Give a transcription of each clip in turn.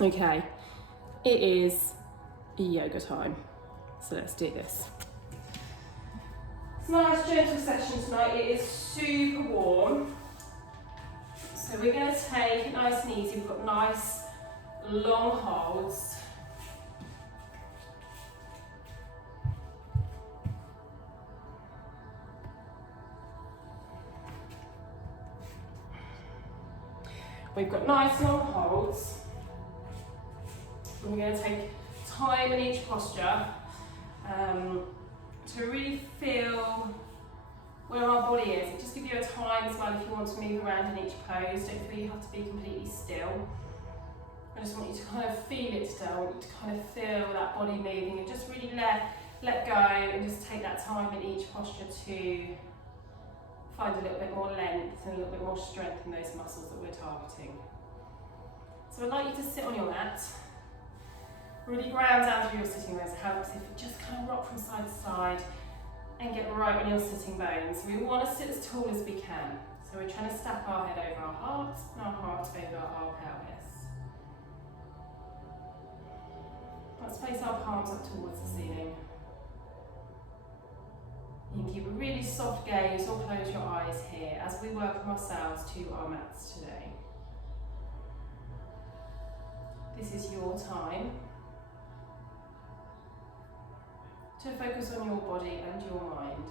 Okay, it is yoga time, so let's do this. It's a nice gentle session tonight. It is super warm. So we're going to take it nice and easy. We've got nice long holds. We've got nice long holds. And we're going to take time in each posture to really feel where our body is. It just gives you a time as well if you want to move around in each pose. Don't feel you have to be completely still. I just want you to kind of feel it still. I want you to kind of feel that body moving and just really let go and just take that time in each posture to find a little bit more length and a little bit more strength in those muscles that we're targeting. So I'd like you to sit on your mat. Really ground down through your sitting bones. Helps if you just kind of rock from side to side and get right on your sitting bones. We want to sit as tall as we can. So we're trying to stack our head over our heart and our heart over our pelvis. Let's place our palms up towards the ceiling. You can keep a really soft gaze or close your eyes here as we welcome ourselves to our mats today. This is your time to focus on your body and your mind.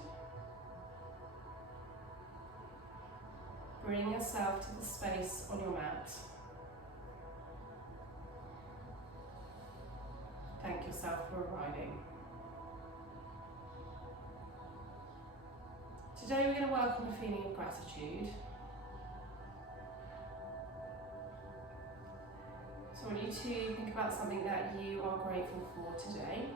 Bring yourself to the space on your mat. Thank yourself for arriving. Today we're going to work on a feeling of gratitude. So I want you to think about something that you are grateful for today.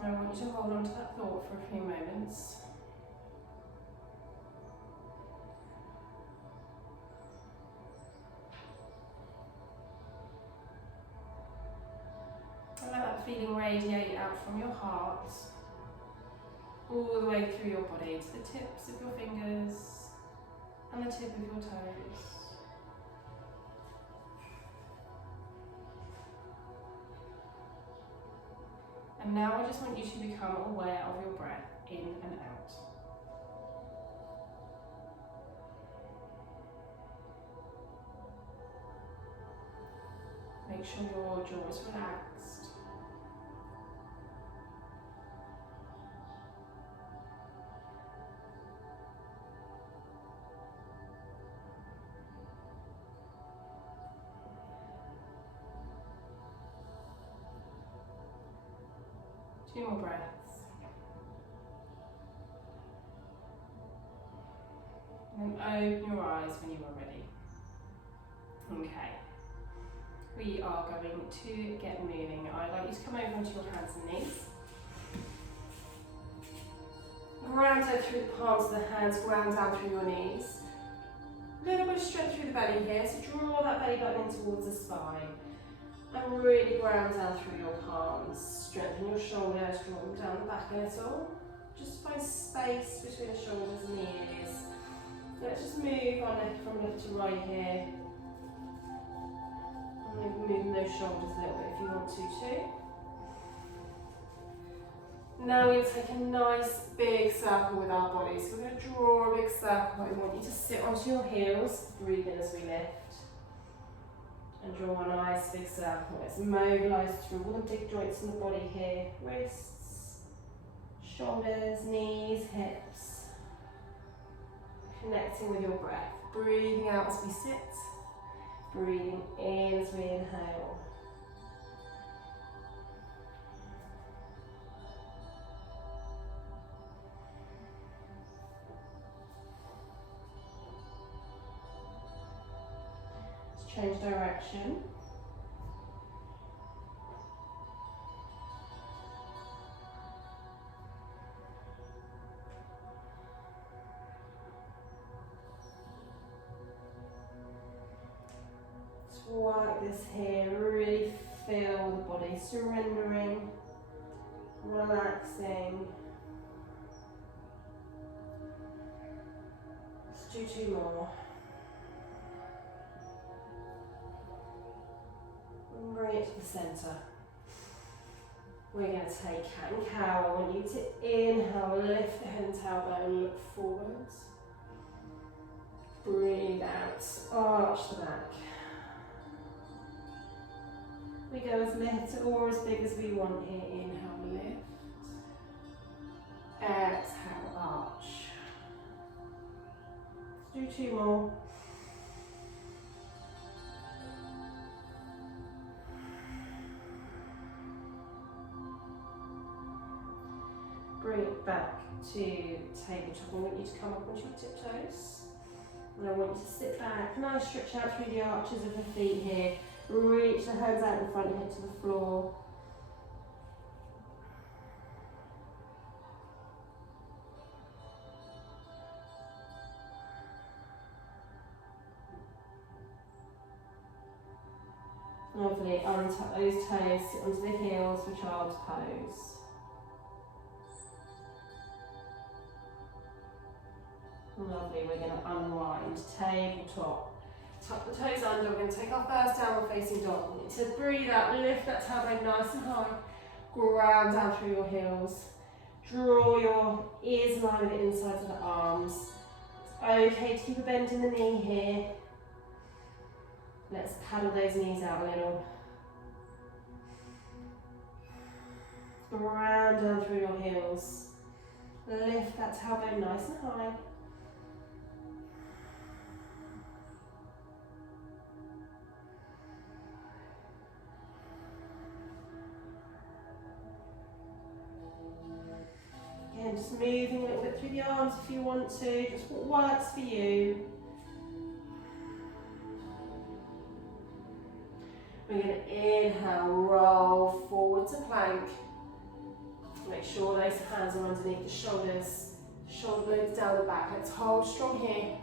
I want you to hold on to that thought for a few moments. And let that feeling radiate out from your heart, all the way through your body to the tips of your fingers and the tip of your toes. And now I just want you to become aware of your breath in and out. Make sure your jaw is relaxed. Two more breaths. And then open your eyes when you are ready. Okay. We are going to get moving. I'd like you to come over onto your hands and knees. Ground out through the palms of the hands, ground down through your knees. A little bit of strength through the belly here, so draw that belly button in towards the spine. And really ground down through your palms. Strengthen your shoulders, draw them down the back a little. Just find space between the shoulders and the ears. Let's just move our neck from left to right here. And moving those shoulders a little bit if you want to too. Now we're going to take a nice big circle with our body. So we're going to draw a big circle. We want you to sit onto your heels, breathe in as we lift. And draw a nice big circle. Let's mobilise through all the big joints in the body here. Wrists, shoulders, knees, hips. Connecting with your breath. Breathing out as we sit. Breathing in as we inhale. Let's change direction. Like this here, really feel the body surrendering, relaxing. do 2 more. And bring it to the centre. We're going to take cat and cow. I want you to inhale, lift the head and tailbone and look forwards. Breathe out, arch the back. We go as little or as big as we want here. Inhale, lift. Exhale, arch. Let's do 2 more. Bring it back to tabletop. I want you to come up onto your tiptoes. And I want you to sit back. Nice stretch out through the arches of the feet here. Reach the hands out in front, head to the floor. Lovely, untuck those toes, sit onto the heels for child's pose. Lovely, we're going to unwind, tabletop. Tuck the toes under, we're going to take our first downward facing dog. We need to breathe out, lift that tailbone nice and high. Ground down through your heels. Draw your ears in line with the insides of the arms. It's okay to keep a bend in the knee here. Let's paddle those knees out a little. Ground down through your heels. Lift that tailbone nice and high. Again, just moving a little bit through the arms if you want to, just what works for you. We're going to inhale, roll forward to plank. Make sure those hands are underneath the shoulders, shoulder blades down the back. Let's hold strong here.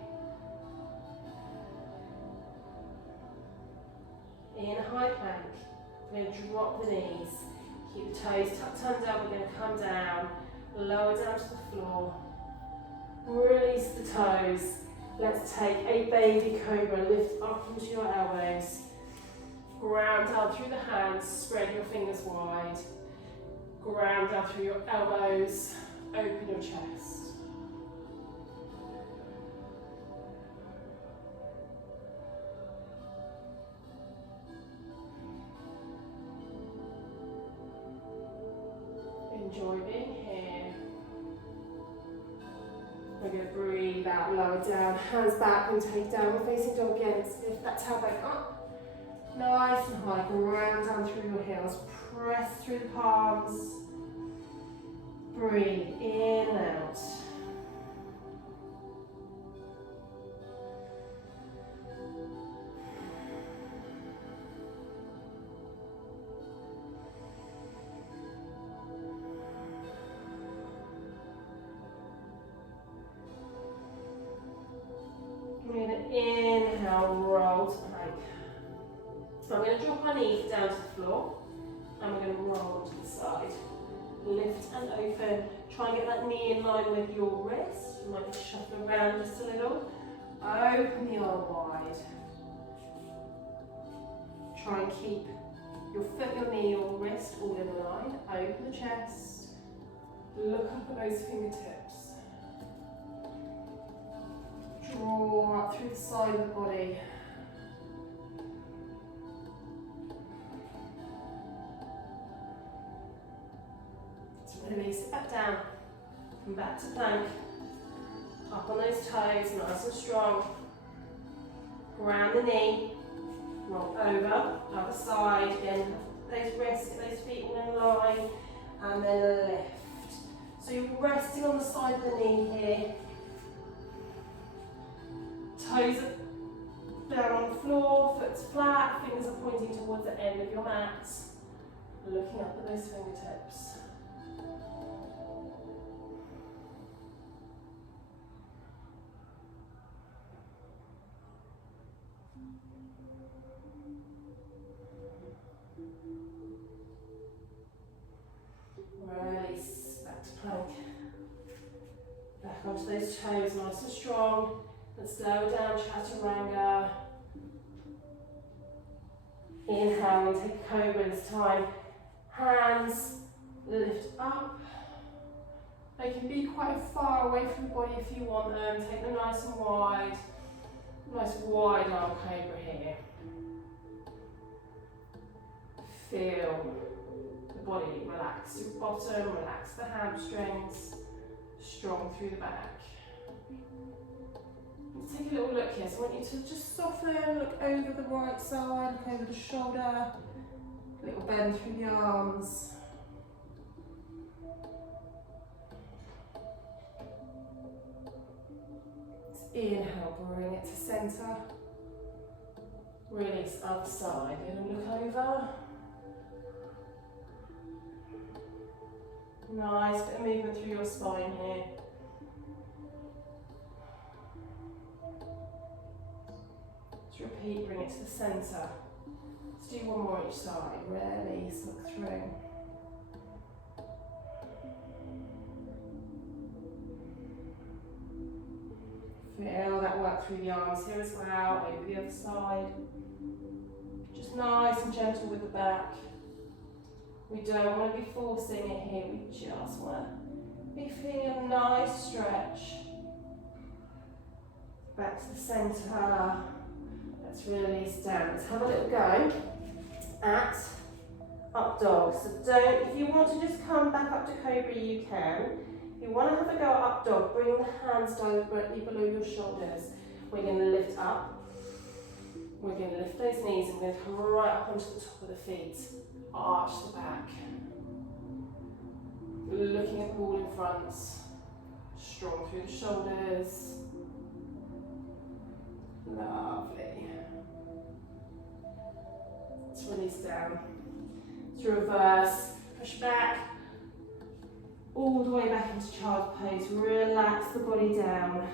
In a high plank, we're going to drop the knees. Keep the toes tucked under, we're going to come down, lower down to the floor. Release the toes. Let's take a baby cobra, lift up into your elbows. Ground down through the hands, spread your fingers wide. Ground down through your elbows, open your chest. Enjoy being here. We're going to breathe out, lower down, hands back and take downward facing dog again. Lift that tailbone up. Nice and high, ground down through your heels, press through the palms, breathe in and out. We're going to inhale, roll to plank. So I'm going to drop our knees down to the floor and we're going to roll to the side. Lift and open. Try and get that knee in line with your wrist. You might just shuffle around just a little. Open the arm wide. Try and keep your foot, your knee, your wrist all in line. Open the chest. Look up at those fingertips. Draw up through the side of the body. Release it back down and back to plank. Up on those toes, nice and strong. Ground the knee, roll over, other side. Again, those wrists, get those feet all in line, and then lift. So you're resting on the side of the knee here. Toes are down on the floor, foot's flat, fingers are pointing towards the end of your mat. Looking up at those fingertips. Release, back to plank. Back onto those toes, nice and strong. And slow down, chaturanga. Inhale and take Cobra this time. Hands lift up. They can be quite far away from the body if you want them. Take them nice and wide. Nice wide arm Cobra here. Feel the body relax your bottom, relax the hamstrings. Strong through the back. Let's take a little look here. So I want you to just soften, look over the right side, look over the shoulder. A little bend through the arms. Inhale, bring it to centre. Release other side. Little look over. Nice bit of movement through your spine here. Let's repeat, bring it to the centre. Let's do one more each side. Release, look through. Feel that work through the arms here as well, over the other side. Just nice and gentle with the back. We don't want to be forcing it here, we just want to be feeling a nice stretch. Back to the centre. Let's release down. Let's have a little go at up dog. So don't, if you want to just come back up to Cobra, you can. If you want to have a go at up dog, bring the hands directly below your shoulders. We're going to lift up. We're going to lift those knees and we're going to come right up onto the top of the feet. Arch the back. Looking at the wall in front. Strong through the shoulders. Lovely. Let's release down. Let's reverse. Push back. All the way back into child's pose. Relax the body down.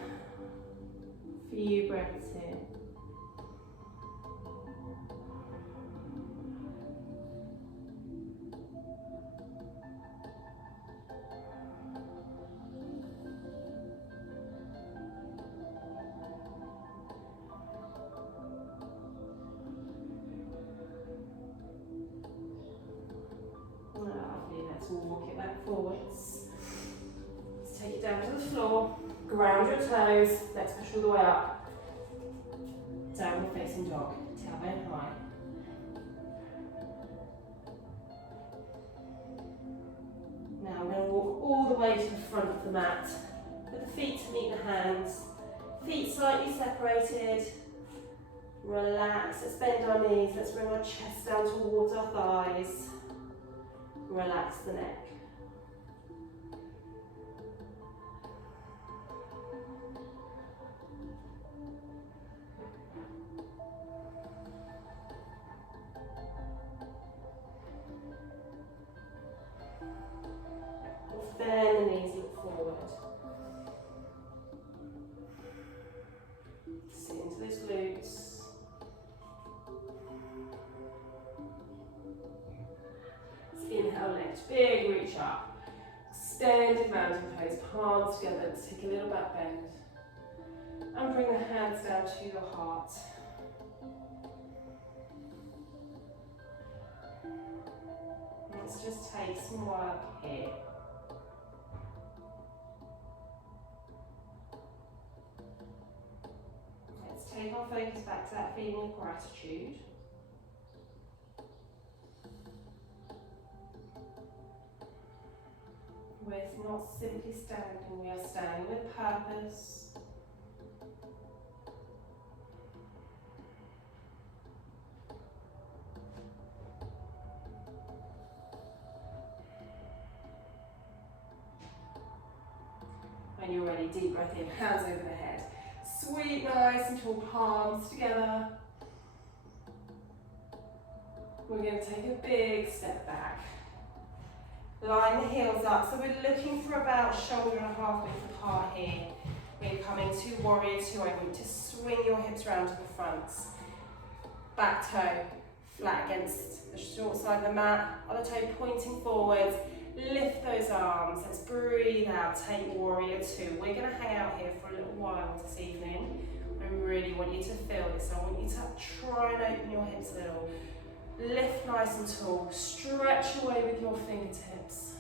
Few breaths here. Walk it back forwards. Let's take it down to the floor. Ground your toes. Let's push all the way up. Downward facing dog. Tailbone high. Now we're going to walk all the way to the front of the mat. With the feet to meet the hands. Feet slightly separated. Relax. Let's bend our knees. Let's bring our chest down towards our thighs. Relax the neck. Bend the knees, look forward. Sit into those glutes. Inhale, lift, big reach up. Extended mountain pose, palms together. Let's take a little back bend. And bring the hands down to your heart. Let's just take some work here. Let's take our focus back to that feeling of gratitude. We're not simply standing, we are standing with purpose. When you're ready, deep breath in, hands over the head. Sweep nice and tall, palms together. We're going to take a big step back. Line the heels up, so we're looking for about shoulder and a half width apart here. We're coming to warrior two. I want you to swing your hips round to the front. Back toe flat against the short side of the mat. Other toe pointing forwards. Lift those arms. Let's breathe out. Take warrior two. We're going to hang out here for a little while this evening. I really want you to feel this. I want you to try and open your hips a little. Lift nice and tall. Stretch away with your fingertips.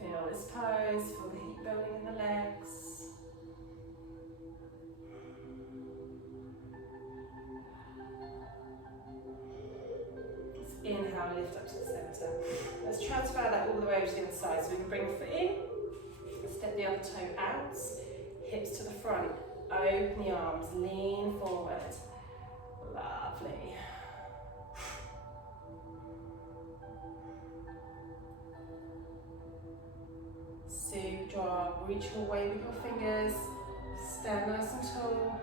Feel this pose, feel the heat building in the legs. Let's inhale, lift up to the centre. Let's transfer that all the way over to the other side. So we can bring the foot in, step the other toe out, hips to the front, open the arms, lean forward. Lovely. Super job. Reach away with your fingers. Stand nice and tall.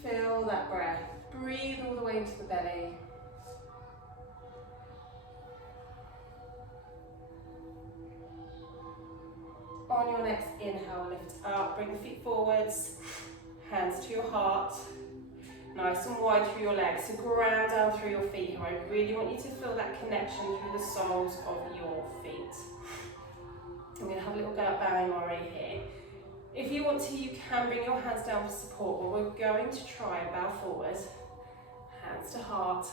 Feel that breath. Breathe all the way into the belly. On your next inhale, lift up. Bring the feet forwards. Hands to your heart, nice and wide through your legs, so ground down through your feet here. I really want you to feel that connection through the soles of your feet. I'm going to have a little go at bowing Mori here. If you want to, you can bring your hands down for support, but we're going to try and bow forward. Hands to heart,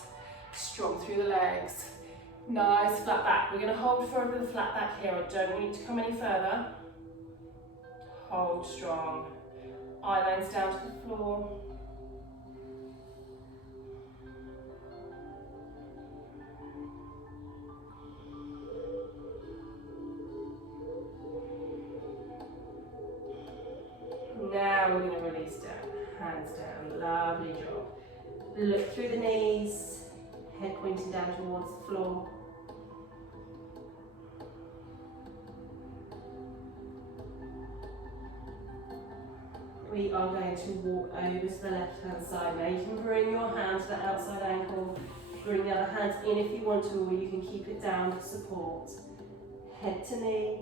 strong through the legs, nice flat back. We're going to hold for a little flat back here. I don't want you to come any further. Hold strong. Eyelines down to the floor. Now we're going to release down, hands down, lovely job. Look through the knees, head pointing down towards the floor. We are going to walk over to the left hand side. Now you can bring your hand to the outside ankle, bring the other hand in if you want to, or you can keep it down for support. Head to knee.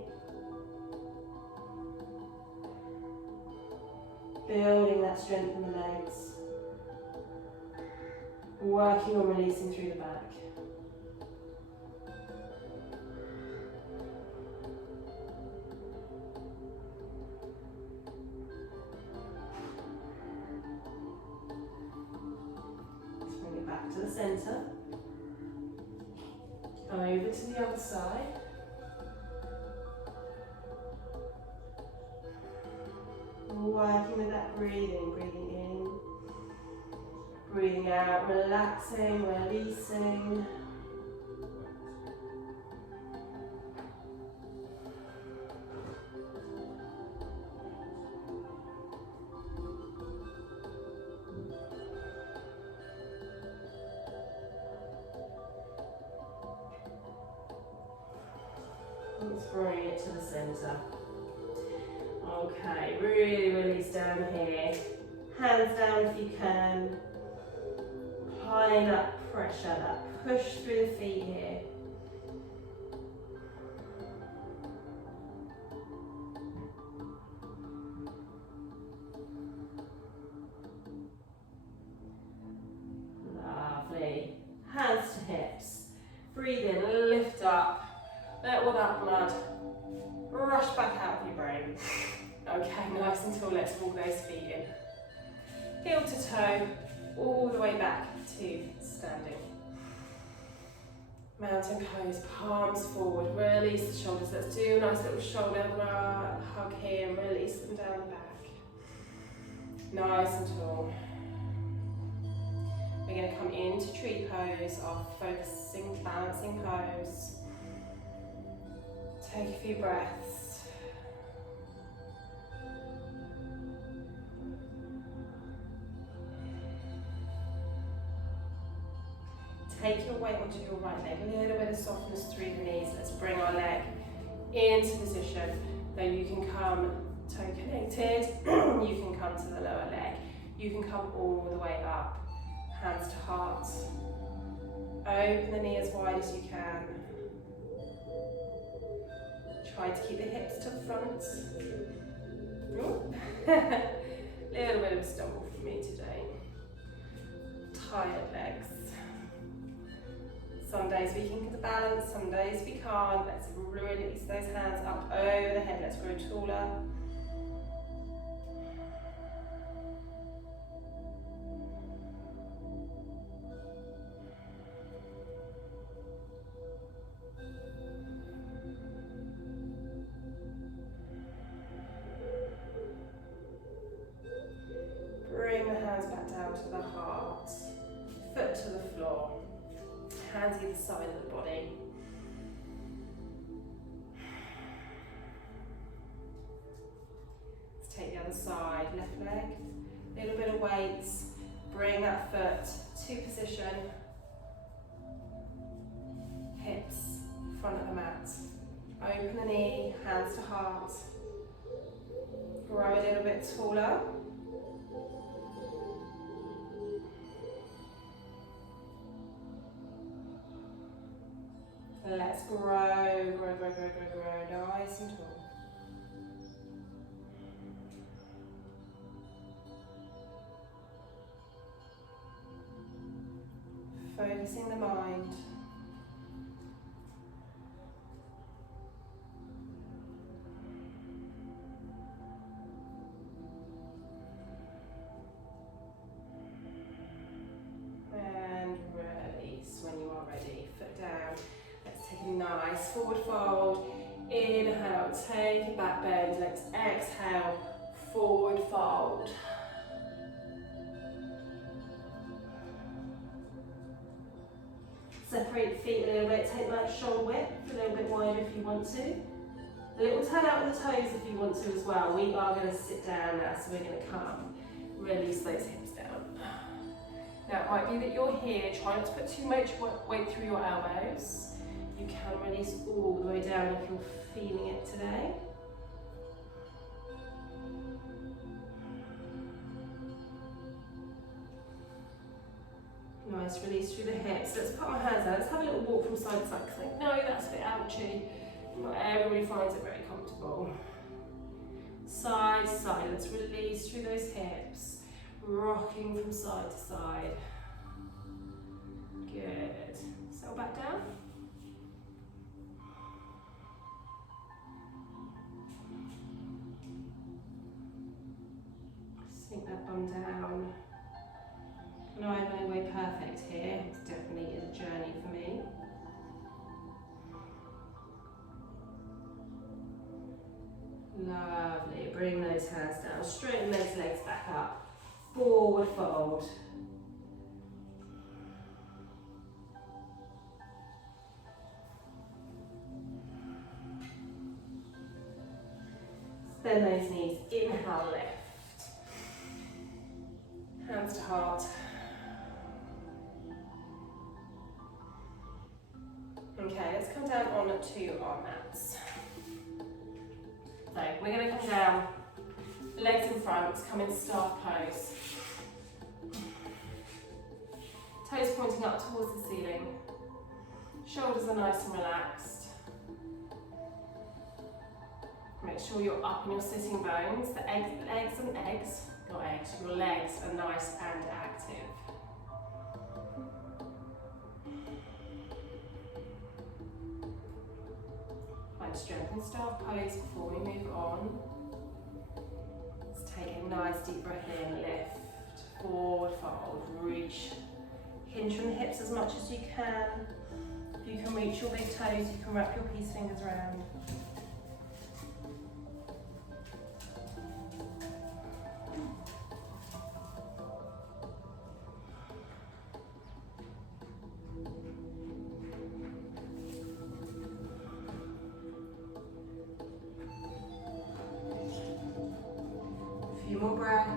Building that strength in the legs. Working on releasing through the back. To the centre, over to the other side, working with that breathing in, breathing out, relaxing, releasing. Let's bring it to the centre. Okay, really release down here. Hands down if you can. Applying that pressure, that push through the feet here. Lovely. Hands to hips. Breathe in, lift up. Let all that blood rush back out of your brain. Okay, nice and tall. Let's walk those feet in. Heel to toe, all the way back to standing. Mountain pose, palms forward. Release the shoulders. Let's do a nice little shoulder hug here and release them down the back. Nice and tall. We're going to come into tree pose, our focusing, balancing pose. Take a few breaths. Take your weight onto your right leg, a little bit of softness through the knees. Let's bring our leg into position. Then you can come toe connected. You can come to the lower leg. You can come all the way up, hands to heart. Open the knee as wide as you can. Try to keep the hips to the front. Little bit of a stumble for me today. Tired legs. Some days we can get the balance, some days we can't. Let's release those hands up over the head. Let's grow taller. Bring the hands back down to the heart. Foot to the floor. Hands either side of the body. Let's take the other side, left leg. Little bit of weight. Bring that foot to position. Hips, front of the mat. Open the knee, hands to heart. Grow a little bit taller. Let's grow, grow, grow, grow, grow, grow, nice and tall. Focusing the mind. And release when you are ready. Foot down. Nice forward fold. Inhale, take a back bend. Let's exhale, forward fold. Separate the feet a little bit. Take that shoulder width a little bit wider if you want to. A little turn out with the toes if you want to as well. We are going to sit down now, so we're going to come. Release those hips down. Now it might be that you're here. Try not to put too much weight through your elbows. You can release all the way down if you're feeling it today. Nice release through the hips. Let's put our hands out. Let's have a little walk from side to side because I know that's a bit ouchy. Not everybody finds it very comfortable. Side to side. Let's release through those hips. Rocking from side to side. Good. Settle back down. Sink that bum down. No, I'm no way perfect here. It definitely is a journey for me. Lovely. Bring those hands down. Straighten those legs back up. Forward fold. Bend those knees. Inhale, lift. Hands to heart. Okay, let's come down onto our mats. So we're going to come down, legs in front, come in staff pose. Toes pointing up towards the ceiling. Shoulders are nice and relaxed. Make sure you're up in your sitting bones. Your legs are nice and active. Find strength in staff pose before we move on. Let's take a nice deep breath in, lift, forward fold, reach. Hinge from the hips as much as you can. If you can reach your big toes, you can wrap your peace fingers around. More breaths.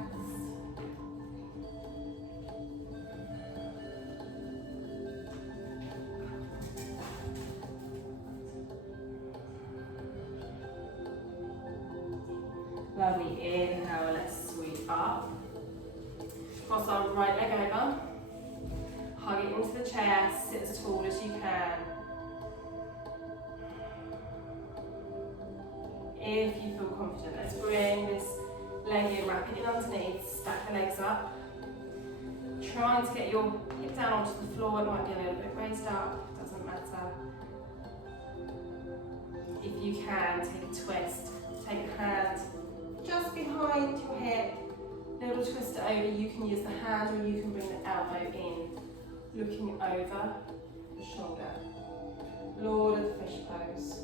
Lovely, inhale, let's sweep up. Cross our right leg over. Hug it into the chest, sit as tall as you can. If you feel confident, let's bring this leg in, wrap it in underneath, stack the legs up. Trying to get your hip down onto the floor, it might be a little bit raised up, doesn't matter. If you can, take a twist, take a hand just behind your hip, little twist it over. You can use the hand or you can bring the elbow in, looking over the shoulder. Lord of the Fish pose.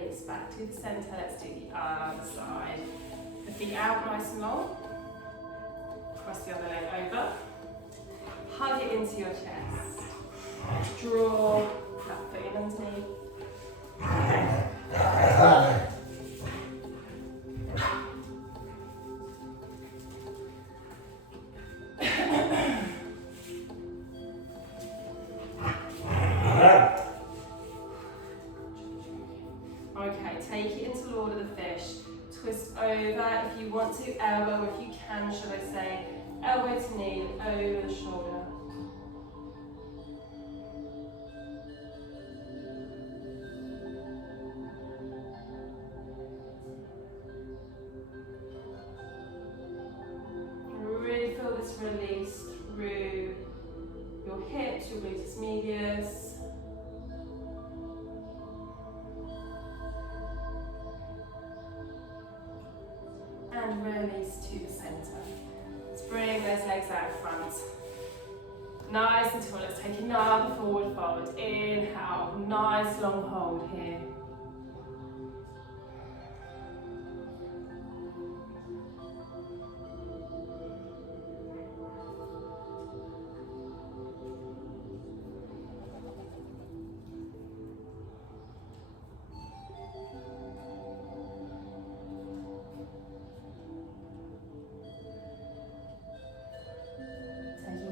Release back to the centre. Let's do the other side. The feet out nice and long. Cross the other leg over. Hug it into your chest. Draw that foot in underneath. If you want to, elbow, if you can, should I say, elbow to knee, over the shoulder. Really feel this release through your hips, your gluteus medius. And release to the centre. Let's bring those legs out front. Nice and tall. Let's take another forward fold. Inhale. Nice long hold here.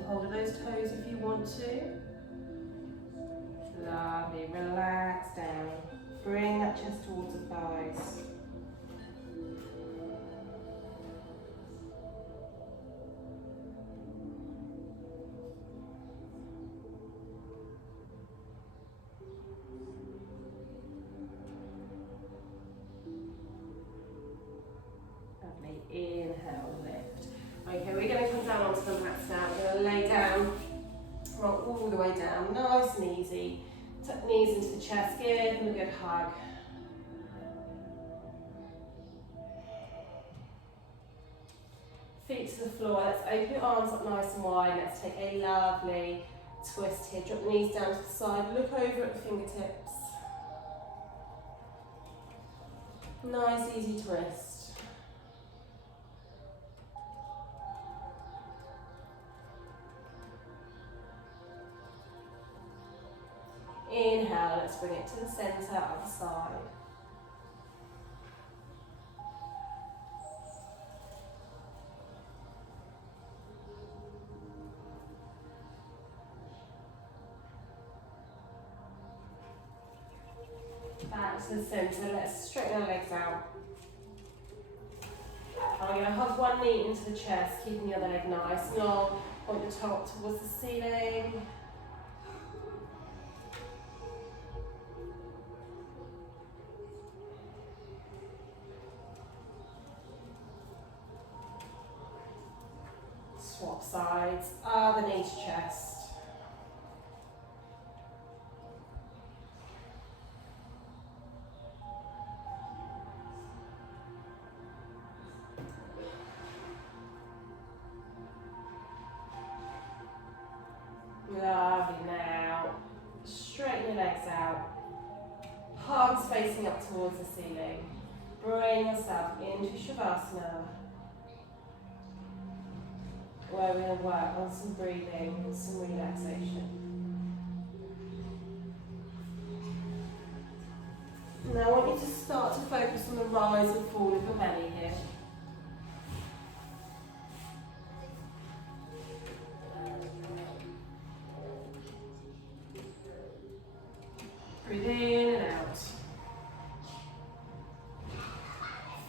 Hold of those toes if you want to. Lovely, relax down. Bring that chest towards the thighs. Lovely, inhale, lift. Okay, we're going to come down onto the mats now. We're going to lay down, roll all the way down, nice and easy. Tuck knees into the chest, give them a good hug. Feet to the floor, let's open your arms up nice and wide. Let's take a lovely twist here. Drop the knees down to the side, look over at the fingertips. Nice, easy twist. Inhale, let's bring it to the centre, other side. Back to the centre, let's straighten our legs out. I'm going to hug one knee into the chest, keeping the other leg nice and long. Point the top towards the ceiling. Swap sides, other knee to chest. Lovely, now straighten your legs out, palms facing up towards the ceiling. Bring yourself into Shavasana, where we're going to work on some breathing and some relaxation. Now I want you to start to focus on the rise and fall of your belly here. Breathe in and out.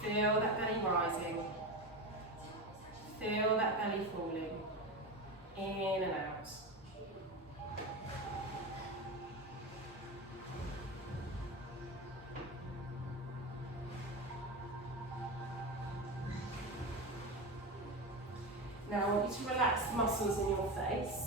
Feel that belly rising. Feel that belly falling. In and out. Now I want you to relax the muscles in your face.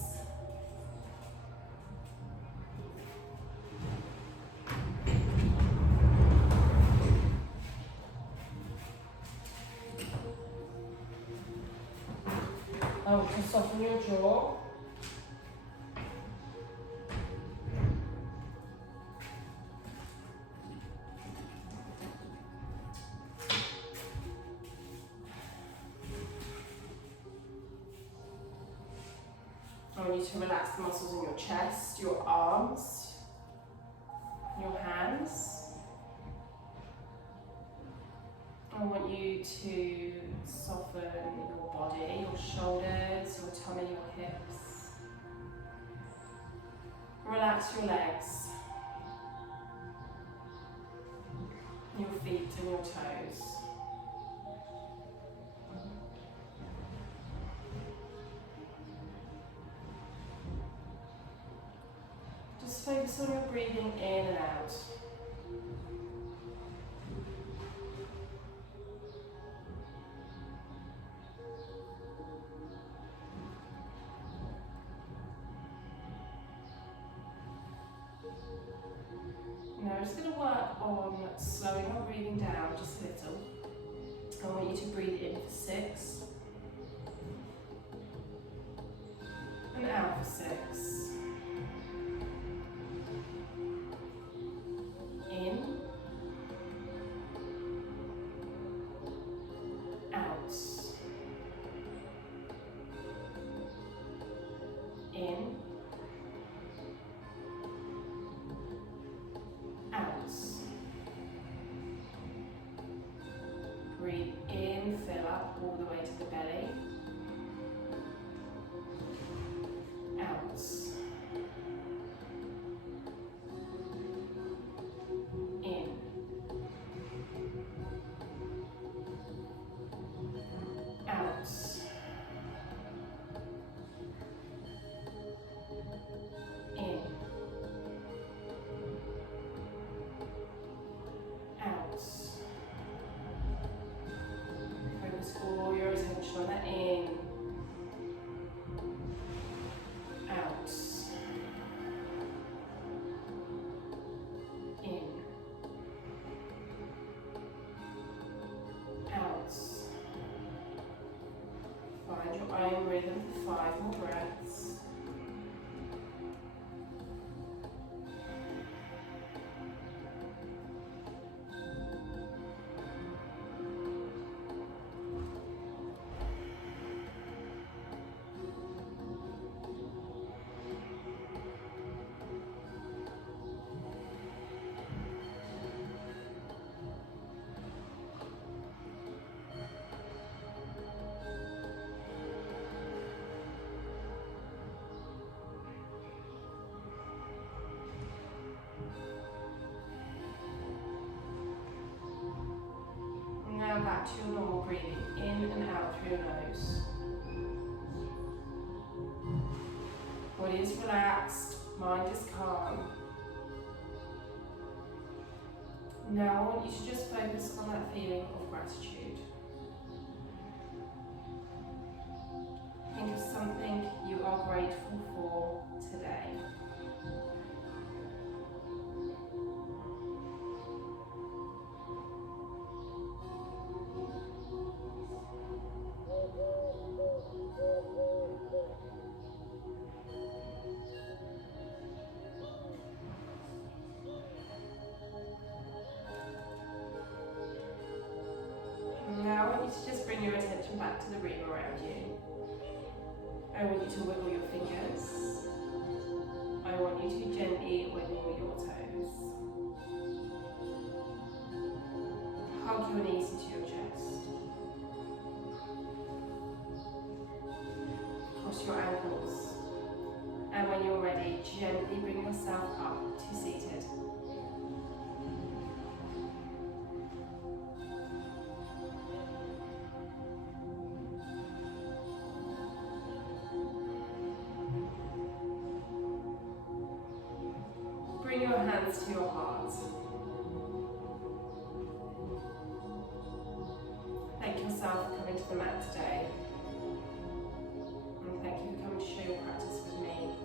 I want you to soften your jaw. I want you to relax the muscles in your chest, your arms, your hands. I want you to soften your body, your shoulders, your tummy, your hips. Relax your legs, your feet and your toes. Just focus on your breathing in and out. Now I'm just going to work on slowing our breathing down just a little. I want you to breathe in for 6 and out for 6. In, out, in, out. Breathe in, fill up all the way to the belly. Out. In. Out. In. Out. Focus all your attention on that in. Out. In. Out. Find your own rhythm for 5 more breaths. Now back to your normal breathing, in and out through your nose. Body is relaxed, mind is calm. Now I want you to just focus on that feeling of gratitude. Think of something you are grateful for today. Now I want you to just bring your attention back to the room around you. I want you to wiggle your fingers. I want you to gently wiggle your toes. hug your knees into your chest. Cross your ankles. And when you're ready, gently bring yourself up to seated. Bring your hands to your heart. Thank yourself for coming to the mat today. And thank you for coming to share your practice with me.